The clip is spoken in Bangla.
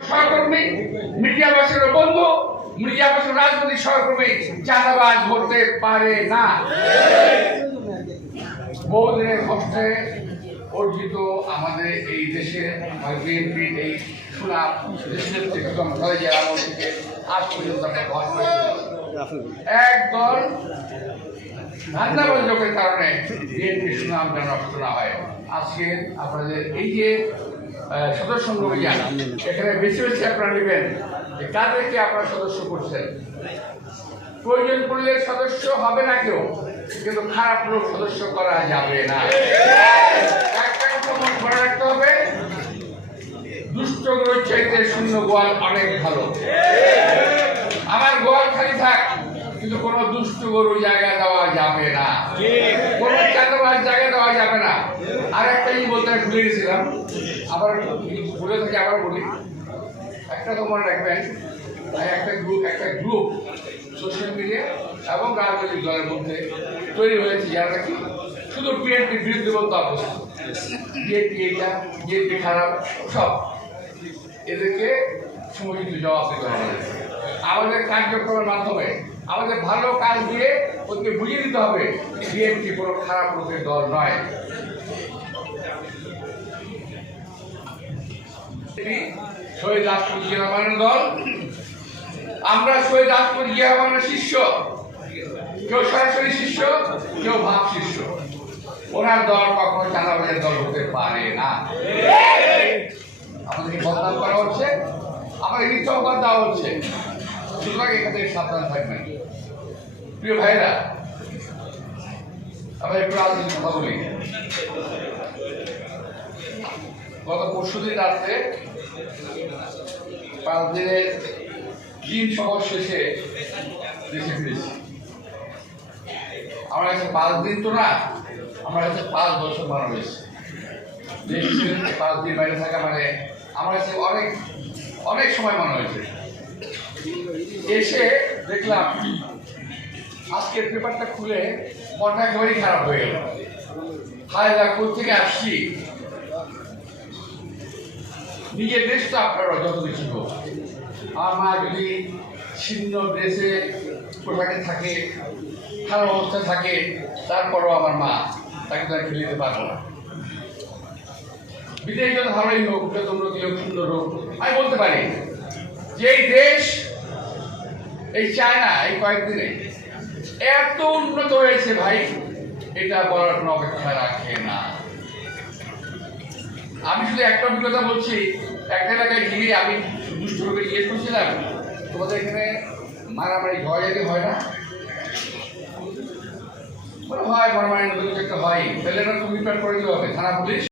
সহকর্মী মিডিয়াবাসীর বন্ধু, মিডিয়াবাসীর রাজনৈতিক সহকর্মী চাঁদাবাজ হতে পারে না বহুদিনের কষ্টে অর্জিত আমাদের এই দেশে বিএনপির এই সুনাম একদম আজ পর্যন্ত। একদল ধান্দাবাজ লোকের কারণে বিএনপি সুনাম যেন নষ্ট না হয়। আজকে আপনাদের এই যে সদস্য অভিযান, এখানে বেশি বেশি আপনারা নেবেন যে কাদেরকে আপনারা সদস্য করছেন। প্রয়োজন পড়লে সদস্য হবে না কেউ, কিন্তু খারাপ লোক সদস্য করা যাবে না। একটা কথা হবে চাইতে শূন্য গোয়াল অনেক ভালো। আমার গোয়াল খালি থাক। কিন্তু কোনো দুষ্ট গরু জায়গা দেওয়া যাবে না। কোনো চাঁদাবাজ জায়গা দেওয়া যাবে না। আর একটা জিনিস বলতে ভুলে গেছিলাম। আবার ভুলে থেকে আবার বলি। একটা তো মনে রাখবেন একটা গ্রুপ একটা গ্রুপ সোশ্যাল মিডিয়া এবং রাজনৈতিক দলের মধ্যে তৈরি হয়েছে। যারা নাকি শুধু বিএনপির বিরুদ্ধে বলতে অবস্থা বিএনপি এইটা বিএনপি খারাপ সব। এদেরকে সমুচিত জবাব দিতে হবে। আমাদের কার্যক্রমের মাধ্যমে আমাদের ভালো কাজ দিয়ে ওদেরকে বুঝিয়ে দিতে হবে। বিএনপি কোনো খারাপ লোকের দল নয়। শহীদ রাজপুত জিয়ারহমানের দল। আমরা শহীদ রাজপুত জিয়ারহমানের শিষ্য। কেউ সরাসরি শিষ্য কেউ ভাব শিষ্য। ওনার দল কখনো চাঁদাবাজের দল হতে পারে না। আমাদেরকে বদনাম করা হচ্ছে। আমাদের অপবাদ দেওয়া হচ্ছে। সুতরাং এখান থেকে সাবধান থাকবেন। প্রিয় ভাইরা আমরা একটু রাজনীতির কথা বলি, গত পরশু দিন রাত্রে পাঁচ দিনের দিন সভা শেষে দেশে ফিরেছি। আমার কাছে পাঁচ দিন তো না, আমার কাছে পাঁচ বছর মারা হয়েছে দেশ পাঁচ দিন বাইরে থাকা মানে আমার কাছে অনেক অনেক সময় মনে হয়েছে। এসে দেখলাম আজকের পেপারটা খুলে মনটা একেবারেই খারাপ হয়ে গেল। হায় কোথা থেকে আসছি? নিজের দেশটা আপনারা যত কিছু হোক। আমার মা যদি ছিন্ন ড্রেসে পোশাকে থাকে, খারাপ অবস্থায় থাকে, তারপরও আমার মা তাকে তার ফেলে দিতে পারব না। বিদেশ যত ভালোই হোক, যত উন্নতি হোক, সুন্দর হোক, আমি বলতে পারি যে দেশ এই চায়না, এই কয়েকদিনে। এত উন্নত হয়েছে ভাই, এটা বলার কোনো অপেক্ষা রাখে না। আমি শুধু একটা অভিজ্ঞতা বলছি, একটা এলাকায় গিয়ে আমি দুষ্ট লোকে জিজ্ঞেস করছিলাম, তোমাদের এখানে মারামারি ঝড়াঝাটি হয় না? হয়, মারামারি নতুন একটা হয়। না, তুমি করে দিতে হবে, থানা পুলিশ।